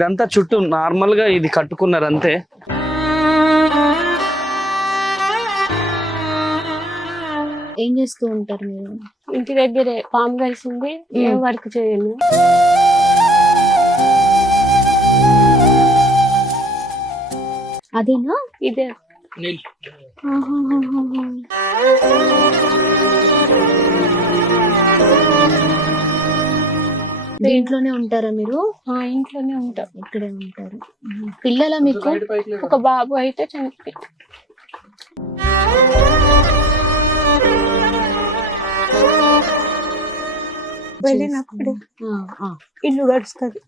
ఇదంతా చుట్టూ నార్మల్ గా ఇది కట్టుకున్నారు అంతే. ఏం చేస్తూ ఉంటారు మీరు? ఇంటి దగ్గరే పాము కలిసింది, ఏం వర్క్ చేయను. అదేనా? ఇదే దీంట్లోనే ఉంటారా మీరు? ఇంట్లోనే ఉంటాం. ఇక్కడే ఉంటారు. పిల్లల మీకు? ఒక బాబు అయితే చనిపోయింది. వెళ్ళినప్పుడు ఇల్లు గడుస్తుంది.